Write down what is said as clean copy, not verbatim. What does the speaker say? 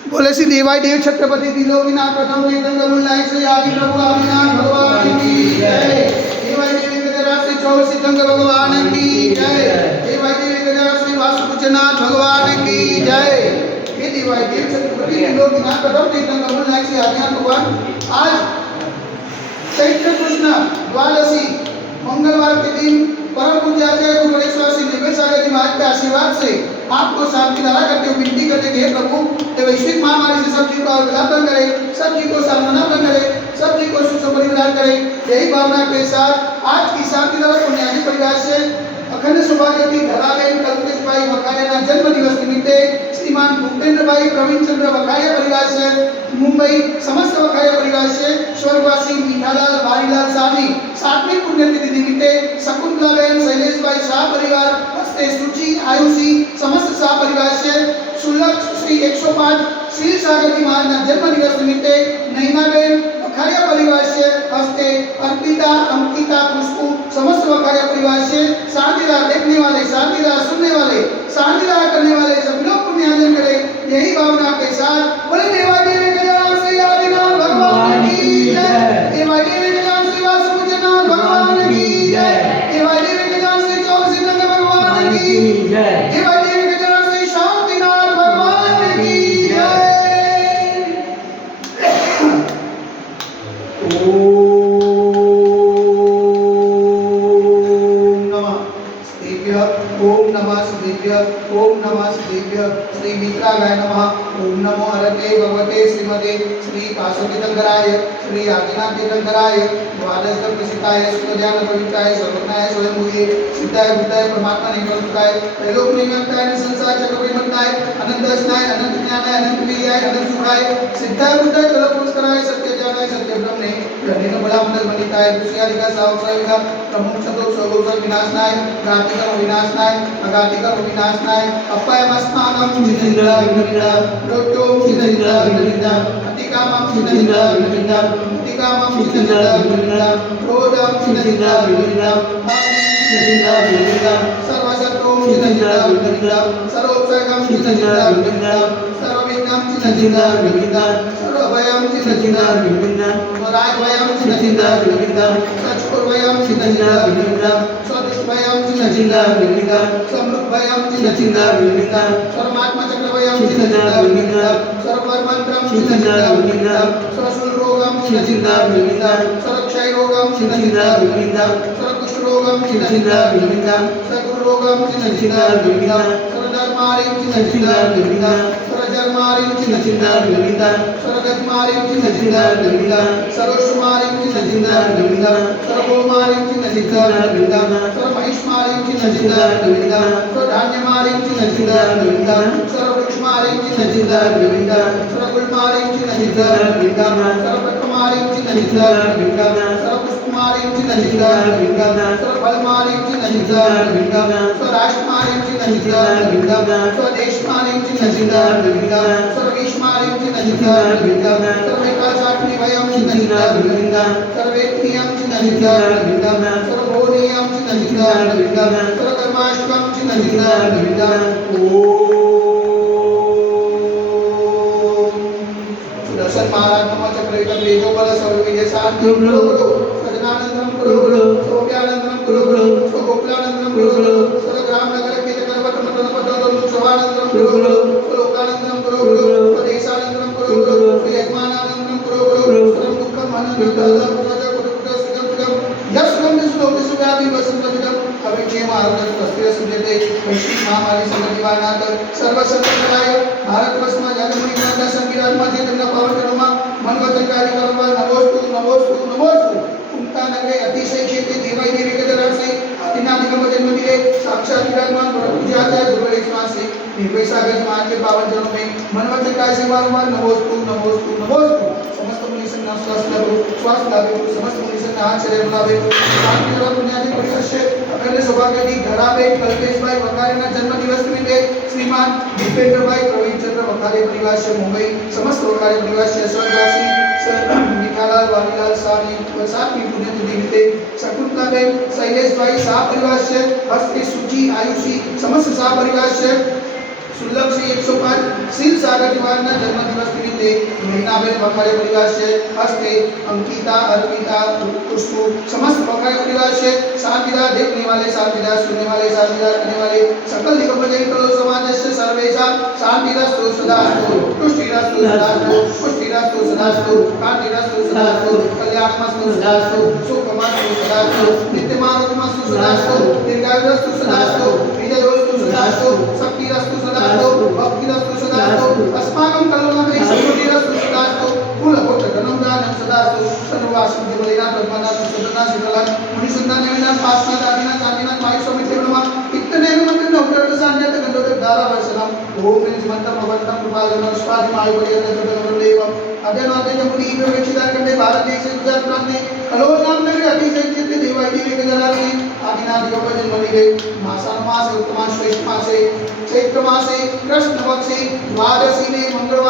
बोले श्री देवाई देव छत्रपति त्रिलोकीनाथ प्रथम तीर्थंकर मुल्लाय श्री आदि प्रभु आदिनाथ भगवान की जय। देवाई देव गजराज श्री चौर सिद्धंकर भगवान की जय। देवाई देव गजराज श्री वासुपूज्यनाथ भगवान की जय। हे देवाई देव छत्रपति त्रिलोकीनाथ प्रथम तीर्थंकर मुल्लाय श्री आदिनाथ भगवान, आज चैत्र कृष्ण द्वादशी मंगलवार के दिन परम पूज्य आचार्य गुरु गणेशवासी निवेश सागर जी महाराज के आशीर्वाद से आपको शांति धारा करते हुए विनती करते हैं, हे प्रभु ये वैश्विक महामारी से सब जीव का विलापन करे, सब जीव को सामना करे, सब जीव को सुख परिवार करे। यही भावना के साथ आज की शांति धारा पुण्याजी परिवार से अखंड सौभाग्यवती धराबेन कल्पेश भाई वखारिया जन्म दिवस निमित्ते श्रीमान भूपेंद्र भाई प्रवीण चंद्र वखारिया परिवार से मुंबई समस्त वखारिया परिवार से स्वर्गवासी मीठालाल वारीलाल साहनी 7वीं पुण्यतिथि निमित्ते शकुंतलाबेन शैलेश भाई शाह परिवार हस्ते सूची आयुषी समस्त शाह परिवार से सुलभ श्री 105 श्री सागर जी महाराज जन्म दिवस निमित्ते नैनाबेन वखारिया परिवार से हस्ते अर्पिता अंकिता पुष्पू समस्त वखारिया परिवार से शांतिदा देखने वाले, शांतिदा सुनने वाले, शांतिदा करने वाले सब लोग पुण्यार्जन करें। यही भावना के साथ बोले देवाई देवी गजानन श्री आदिनाथ भगवान की जय। देवाई देवी गजानन श्री वासुपूज्यनाथ भगवान की जय। देवाई देवी गजानन श्री चौर सिद्धंकर भगवान की जय। देवाई देवी गजानन श्री शांतिनाथ भगवान की जय। ओम नमः शिवाय, ओम नमः शिवाय। श्री मित्रागाय नमः। ओम नमो हरते भगवते श्रीमते श्री काशतीर्थंकराय श्री आदिनाथ तीर्थंकराय द्वादश प्रसिद्धाय सुखज्ञान पवित्राय सर्वज्ञाय स्वयंभूये सिद्धाय बुद्धाय परमात्मा निगमताय त्रैलोक निगमताय संसार चक्रवर्तीताय अनंत स्नाय अनंत ज्ञानाय अनंत वीर्याय अनंत सुखाय सिद्धाय बुद्धाय कलपुष्कराय सत्य ज्ञानाय सत्य ब्रह्मणे गणित बला मंडल मणिताय दुष्यारिका सावसाविका प्रमुख चतुर स्वगोचर विनाशनाय घातिकर विनाशनाय अघातिकर विनाशनाय अपायमस्मानं चिन्तिता विनिता रोटोम चिन्तिता विनिता अतिकामं चिन्तिता विनिता अतिकामं चिन्तिता विनिता क्रोधं चिन्तिता विनिता चिन्तिता विनिता सर्वशत्रुं चिन्तिता विनिता सर्वोपसर्गं चिन्तिता विनिता सर्वविघ्नं चिन्तिता विनिता सर्वभयं चिन्तिता विनिता स्वराजभयं चिन्तिता विनिता सचुर्भयं चिन्तिता विनिता स्वदुष्भयं चिन्तिता विनिता समृद्धभयं चिन्तिता विनिता सर्वात्मचक्रभयं चिन्तिता विनिता सर्वमन्त्रं चिन्तिता विनिता सर्वशूलरोगं चिन्तिता विनिता सर्वक्षयरोगं चिन्तिता विनिता सर्वकुष्ठरोगं चिन्तिता विनिता सर्वरोगं चिन्तिता विनिता सर्वधर्मारिं चिन्तिता विनिता सर्वजन्मारिं चिन्तिता विनिता सर्वगतिमारिं चिन्तिता विनिता सर्वशुमारिं चिन्तिता विनिता सर्वभौमारिं चिन्तिता विनिता सर्वमहिष्मारिं चिन्तिता विनिता सर्वधान्यमारिं चिन्तिता विनिता सर्ववृक्षमारिं चिन्तिता विनिता सर्वकुलमारिं चिन्तिता विनिता सर्वपत्रमारिं चिन्तिता विनिता सर्वपुष्पमारिं चिन्तिता विनिता सर्वफलमारिं चिन्तिता विनिता स्वराष्ट्रमारिं चिन्तिता विनिता स्वदेशमारिं चिन्तिता विनिता सर्वविश्वमारिं चिन्तिता विनिता सर्वैकाशाग्निभयं चिन्तिता विनिता सर्वेत्रियं चिन्तिता विनिता सर्वभोनियं चिन्तिता विनिता सर्वकर्माष्टकं चिन्तिता विनिता। सुदर्शन महाराज नमः चक्रयुगं वेदोबल सर्वविजय शांति गुरु सजनानंदं गुरु सोप्यानंदं गुरु स्वगोकुलानंदं गुरु सर्वग्राम नगर के चक्रवर्त मंडल पदोदम शोभानंदं गुरु लोकानंदं गुरु स्वदेशानंदं गुरु यजमानानंदं गुरु सर्व दुःखं मनोदुःखं यस्वं विश्वं विश्वव्यापी वसंतविदं अविक्षेम आरोग्य स्वस्थ सुजते वैश्विक महामारी संगतिवानाथ सर्वसंकटाय भारतवर्षમાં જગમણી દર્શન વિરાજમાં છે તેમના પાવન કરુણા મન વચન કાર્ય કરવા નમોસ્તુ નમોસ્તુ નમોસ્તુ ઉમતા નગરે અતિશય ક્ષેત્રે દેવાઈ દેવી ગજરાજ से आदिनाथ निगम जन्म दिले साक्षात विराजमान पूज्याचार्य गुरुगणेशवास से निर्भय सागर समाज के पावन जनों में मन वचन कार्य से बारंबार नमोस्तु नमोस्तु नमोस्तु समस्त मुनिसन नाम स्वास्थ्य लाभे समस्त मुनिसन हाथ चले बुलावे शांति और पुण्याजी परिवर्ष अखंड सौभाग्यवती धराबेन कल्पेश भाई वखारिया जन्म दिवस निमित्ते श्रीमान दीपेंद्र भाई प्रवीण चंद्र वखारिया परिवार से मुंबई समस्त वखारिया परिवार से स्वर्गवासी मीठालाल वारीलाल साहनी 7वीं पुण्यतिथि निमित्ते शकुंतलाबेन शैलेश भाई शाह परिवार से हस्ती सूची आयुषी समस्त शाह परिवार से સુલભ શ્રી 105 શીલ સાગર તિવારીના જન્મદિવસ નિમિત્તે મહિનાબેન વખારે પરિવાર છે હસ્તે અંકિતા અર્પિતા खुशबू समस्त पखारे परिवार से शांतिदा देखने वाले शांतिदा सुनने वाले शांतिदा करने वाले सकल दिग्गज कलो समाज से सर्वेशा शांतिरस्तु सदास्तु तुष्टिरस्तु सदास्तु पुष्टिरस्तु सदास्तु कांतिरस्तु सदास्तु कल्याणमस्तु सदास्तु सुखमस्तु सदास्तु नित्यमानंदमस्तु सदास्तु दीर्घायुरस्तु सदास्तु विजयोस्तु सदास्तु शक्तिरस्तु सदास्तु भक्तिरस्तु सदास्तु अस्माकं कल्पनामय सद्गुणिरस्तु सदास्तु कुलपुत्र गणोदानं सदास्तु सर्वासिद्धि बलिदान ब्रह्मदान सुदना शिवलान मुनिसुंदर नेविना पासना दादिना शांतिना माई समिति ब्रह्मा इतने मंत्र नवकर सान्यत गंधोदर धारा वर्षणम ओम मंत्र भवन्तम कृपालम स्वाधि माई बलिदान जगदम्बदेव अजनाते जमुनी विवेचिता कंडे भारत देश गुजरात प्रांते कलोनाम नगरी अतिशय देवाई देवी गजराते आदिनाथ योगजन मणिगे मासान मास उत्तमा श्रेष्ठ मासे चैत्र मासे कृष्ण पक्षे द्वादशी ने मंगल